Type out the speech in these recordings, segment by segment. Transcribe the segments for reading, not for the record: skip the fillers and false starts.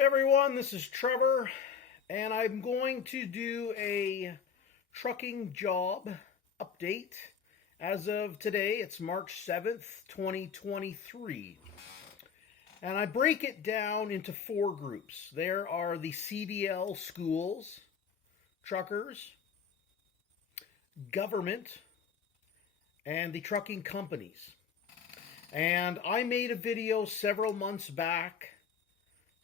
Hey everyone, this is Trevor, and I'm going to do a trucking job update. As of today, it's March 7th, 2023. And I break it down into four groups. There are the CDL schools, truckers, government, and the trucking companies. And I made a video several months back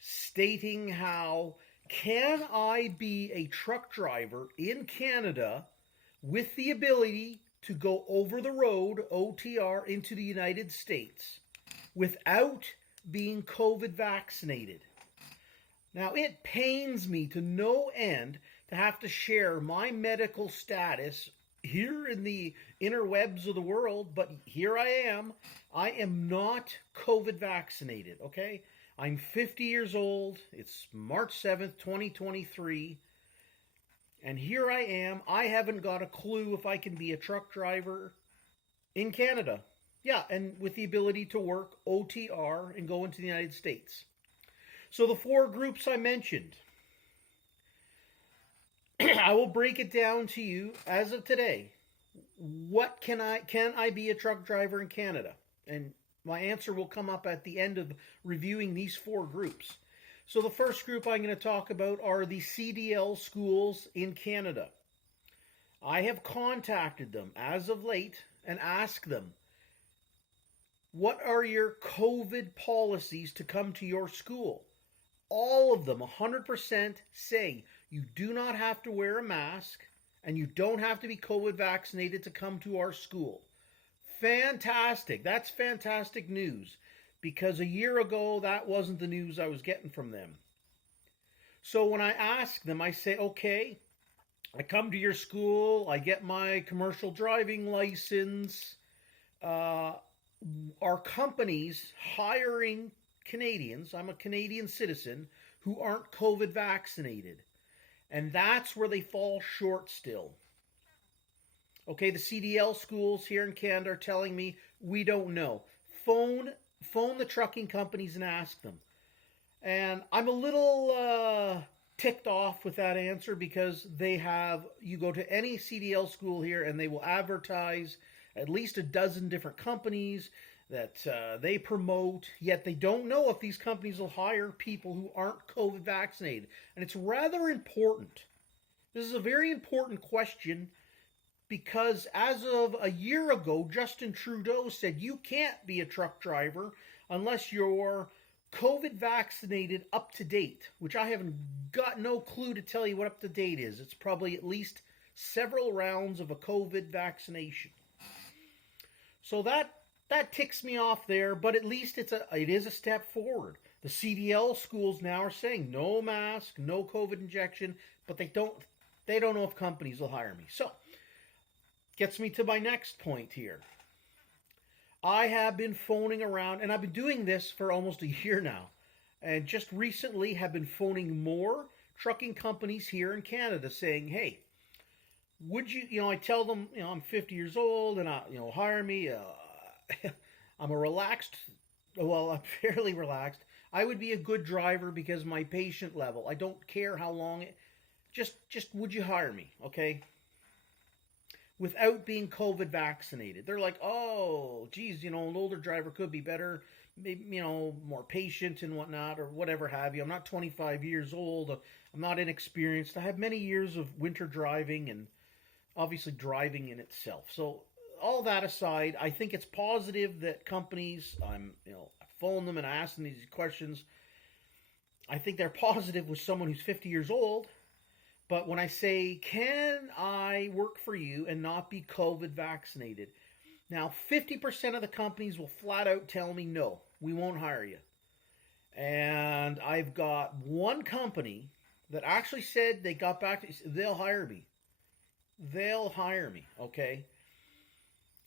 stating how can I be a truck driver in Canada with the ability to go over the road OTR into the United States without being COVID vaccinated. Now, it pains me to no end to have to share my medical status here in the interwebs of the world, but here I am. I am not COVID vaccinated, okay? I'm 50 years old. It's March 7th, 2023. And here I am. I haven't got a clue if I can be a truck driver in Canada. Yeah, and with the ability to work OTR and go into the United States. So the four groups I mentioned, I will break it down to you as of today. What can I be a truck driver in Canada? And my answer will come up at the end of reviewing these four groups. So the first group I'm going to talk about are the CDL schools in Canada. I have contacted them as of late and asked them, what are your COVID policies to come to your school? All of them, 100%, say you do not have to wear a mask and you don't have to be COVID vaccinated to come to our school. Fantastic. That's fantastic news, because a year ago that wasn't the news I was getting from them. So when I ask them, I say, okay, I come to your school, I get my commercial driving license. Are companies hiring Canadians? I'm a Canadian citizen who aren't COVID vaccinated. And that's where they fall short still. Okay, the CDL schools here in Canada are telling me we don't know. Phone the trucking companies and ask them. And I'm a little ticked off with that answer, because you go to any CDL school here and they will advertise at least a dozen different companies that they promote, yet they don't know if these companies will hire people who aren't COVID vaccinated. And it's rather important. This is a very important question, because as of a year ago, Justin Trudeau said you can't be a truck driver unless you're COVID vaccinated up to date, which I haven't got no clue to tell you what up to date is. It's probably at least several rounds of a COVID vaccination. So that ticks me off there, but at least it is a step forward. The CDL schools now are saying no mask, no COVID injection, but they don't know if companies will hire me. So gets me to my next point here. I have been phoning around, and I've been doing this for almost a year now, and just recently have been phoning more trucking companies here in Canada saying, hey, would you, I tell them, I'm 50 years old and, hire me. I'm fairly relaxed. I would be a good driver because my patient level, I don't care how long, just would you hire me, okay? Without being COVID vaccinated. They're like, oh, geez, an older driver could be better, maybe, more patient and whatnot, or whatever have you. I'm not 25 years old. I'm not inexperienced. I have many years of winter driving and obviously driving in itself. So all that aside, I think it's positive that companies, I phone them and ask them these questions. I think they're positive with someone who's 50 years old. But when I say, can I work for you and not be COVID vaccinated? Now, 50% of the companies will flat out tell me, no, we won't hire you. And I've got one company that actually said they got back to, they'll hire me. They'll hire me, okay?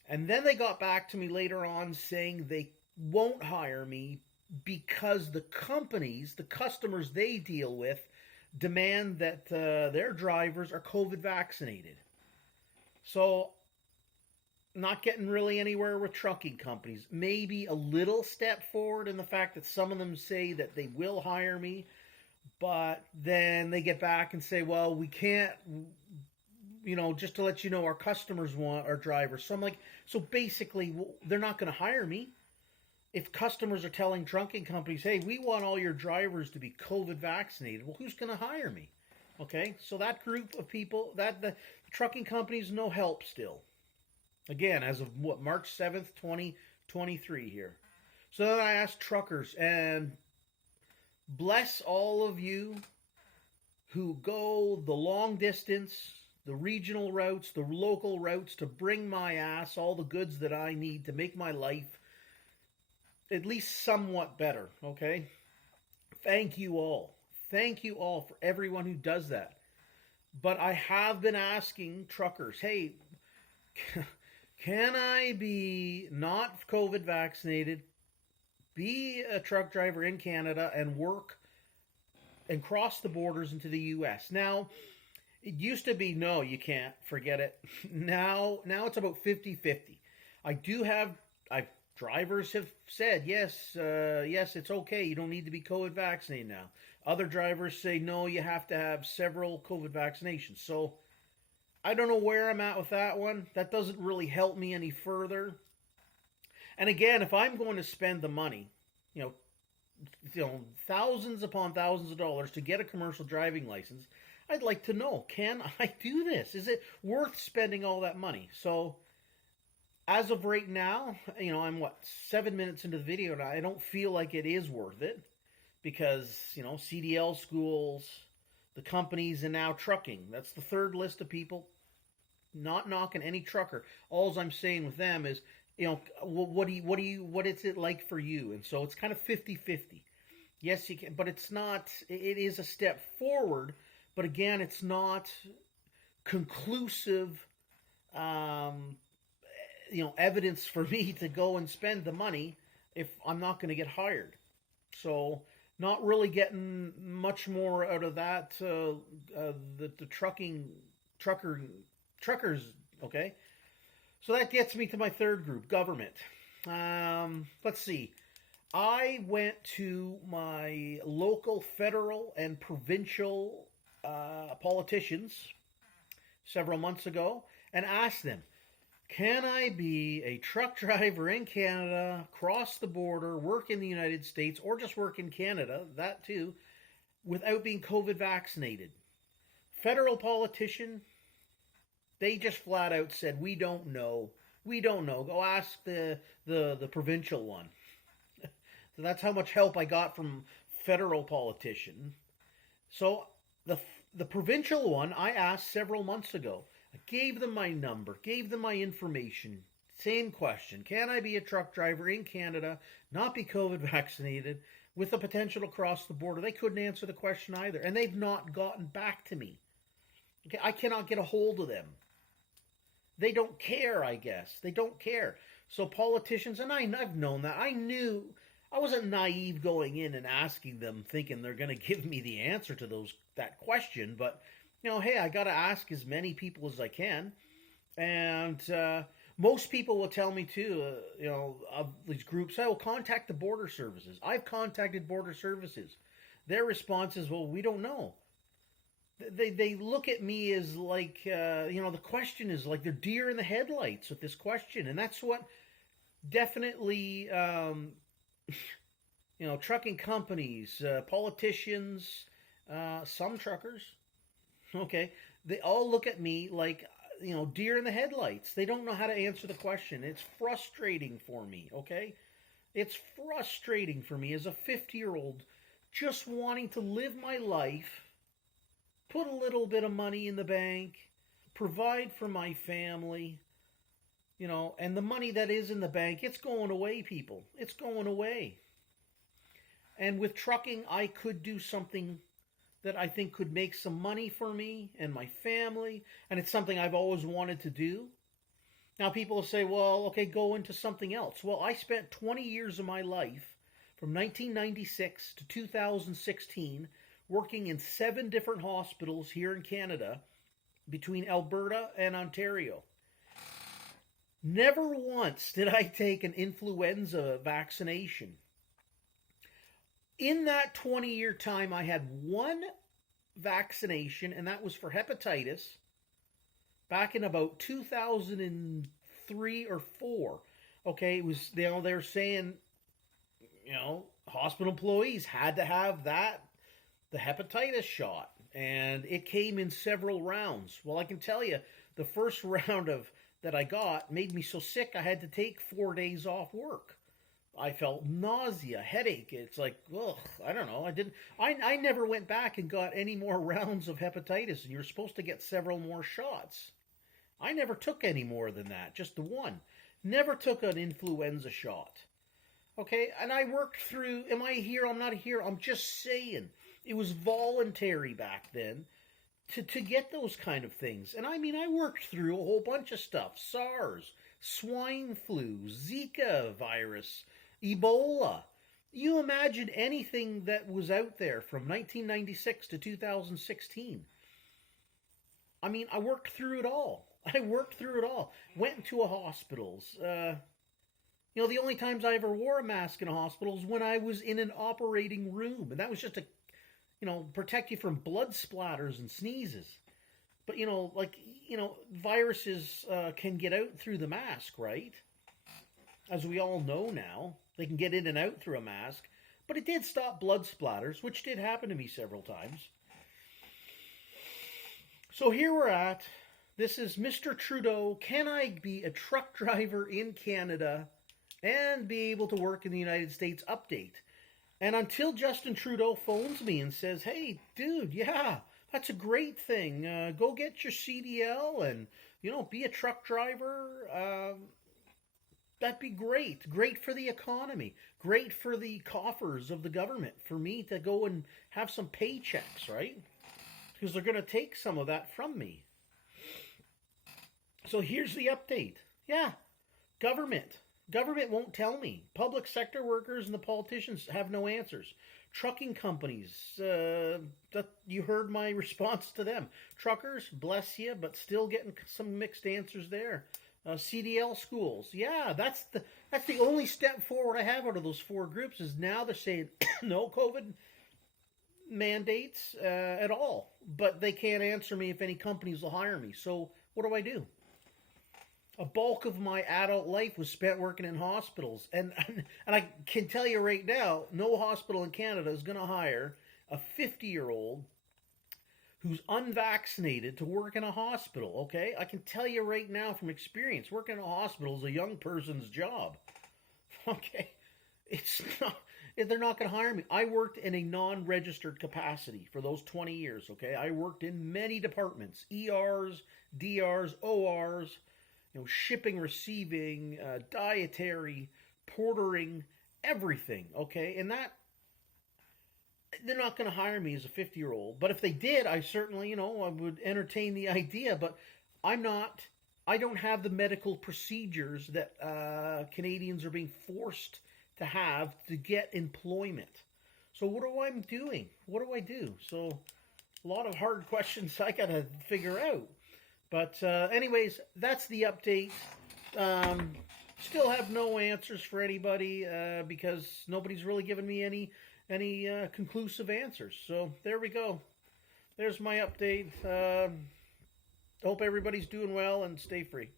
And then they got back to me later on saying they won't hire me because the companies, the customers they deal with, demand that their drivers are COVID vaccinated. So, not getting really anywhere with trucking companies. Maybe a little step forward in the fact that some of them say that they will hire me, But then they get back and say, well, we can't, just to let you know, our customers want our drivers. So I'm like, so basically, they're not going to hire me. If customers are telling trucking companies, hey, we want all your drivers to be COVID vaccinated, well, who's going to hire me? Okay, so that group of people, that the trucking companies, no help still. Again, as of what, March 7th, 2023 here. So then I asked truckers, and bless all of you who go the long distance, the regional routes, the local routes to bring my ass all the goods that I need to make my life at least somewhat better, okay? Thank you all. Thank you all for everyone who does that. But I have been asking truckers, hey, can I be not COVID vaccinated, be a truck driver in Canada, and work and cross the borders into the U.S.? Now, it used to be, no, you can't. Forget it. Now it's about 50-50. Drivers have said, yes, it's okay. You don't need to be COVID vaccinated now. Other drivers say, no, you have to have several COVID vaccinations. So I don't know where I'm at with that one. That doesn't really help me any further. And again, if I'm going to spend the money, thousands upon thousands of dollars to get a commercial driving license, I'd like to know, can I do this? Is it worth spending all that money? So as of right now, I'm 7 minutes into the video now. I don't feel like it is worth it because, CDL schools, the companies, and now trucking. That's the third list of people. Not knocking any trucker. All I'm saying with them is, what is it like for you? And so it's kind of 50-50. Yes, you can, but it's not, it is a step forward, but again, it's not conclusive, evidence for me to go and spend the money if I'm not going to get hired. So not really getting much more out of that, the truckers, okay? So that gets me to my third group, government. Let's see. I went to my local, federal, and provincial politicians several months ago and asked them, can I be a truck driver in Canada, cross the border, work in the United States, or just work in Canada, that too, without being COVID vaccinated? Federal politician, they just flat out said, we don't know. We don't know. Go ask the provincial one. So that's how much help I got from federal politician. So the provincial one I asked several months ago. I gave them my number, gave them my information. Same question. Can I be a truck driver in Canada, not be COVID vaccinated, with the potential to cross the border? They couldn't answer the question either. And they've not gotten back to me. Okay, I cannot get a hold of them. They don't care, I guess. They don't care. So politicians, and I've known that. I wasn't naive going in and asking them thinking they're going to give me the answer to that question, but hey, I got to ask as many people as I can. And most people will tell me too, of these groups, I will contact the border services. I've contacted border services. Their response is, well, we don't know. They look at me as like, the question is like they're deer in the headlights with this question. And that's what definitely, trucking companies, politicians, some truckers, okay, they all look at me like, deer in the headlights. They don't know how to answer the question. It's frustrating for me, okay? It's frustrating for me as a 50-year-old just wanting to live my life, put a little bit of money in the bank, provide for my family, and the money that is in the bank, it's going away, people. It's going away. And with trucking, I could do something that I think could make some money for me and my family, and it's something I've always wanted to do. Now people will say, well, okay, go into something else. Well, I spent 20 years of my life, from 1996 to 2016, working in 7 different hospitals here in Canada, between Alberta and Ontario. Never once did I take an influenza vaccination. In that 20-year time, I had one vaccination, and that was for hepatitis back in about 2003 or 4. Okay, it was, they're saying, hospital employees had to have the hepatitis shot, and it came in several rounds. Well, I can tell you, the first round of that I got made me so sick I had to take 4 days off work. I felt nausea, headache. It's like, ugh, I don't know. I never went back and got any more rounds of hepatitis, and you're supposed to get several more shots. I never took any more than that, just the one. Never took an influenza shot. Okay, and I worked through, am I here? I'm not here. I'm just saying. It was voluntary back then to get those kind of things. And I mean, I worked through a whole bunch of stuff. SARS, swine flu, Zika virus, Ebola. You imagine anything that was out there from 1996 to 2016. I mean, I worked through it all. I worked through it all. Went into a hospitals. The only times I ever wore a mask in a hospital is when I was in an operating room. And that was just to, protect you from blood splatters and sneezes. But, viruses can get out through the mask, right? As we all know now, they can get in and out through a mask. But it did stop blood splatters, which did happen to me several times. So here we're at. This is Mr. Trudeau. Can I be a truck driver in Canada and be able to work in the United States? Update. And until Justin Trudeau phones me and says, hey, dude, yeah, that's a great thing. Go get your CDL and, be a truck driver. That'd be great. Great for the economy. Great for the coffers of the government. For me to go and have some paychecks, right? Because they're going to take some of that from me. So here's the update. Yeah, government. Government won't tell me. Public sector workers and the politicians have no answers. Trucking companies, that you heard my response to them. Truckers, bless you, but still getting some mixed answers there. CDL schools, yeah, that's the only step forward I have out of those 4 groups is now they're saying no COVID mandates at all, but they can't answer me if any companies will hire me. So what do I do? A bulk of my adult life was spent working in hospitals. And I can tell you right now, no hospital in Canada is going to hire a 50-year-old who's unvaccinated to work in a hospital, okay? I can tell you right now from experience, working in a hospital is a young person's job, okay? They're not going to hire me. I worked in a non-registered capacity for those 20 years, okay? I worked in many departments, ERs, DRs, ORs, shipping, receiving, dietary, portering, everything, okay? And that, they're not going to hire me as a 50-year-old. But if they did, I certainly, I would entertain the idea. But I don't have the medical procedures that Canadians are being forced to have to get employment. So what am I doing? What do I do? So a lot of hard questions I got to figure out. But anyways, that's the update. Still have no answers for anybody because nobody's really given me any conclusive answers. So there we go. There's my update. Hope everybody's doing well and stay free.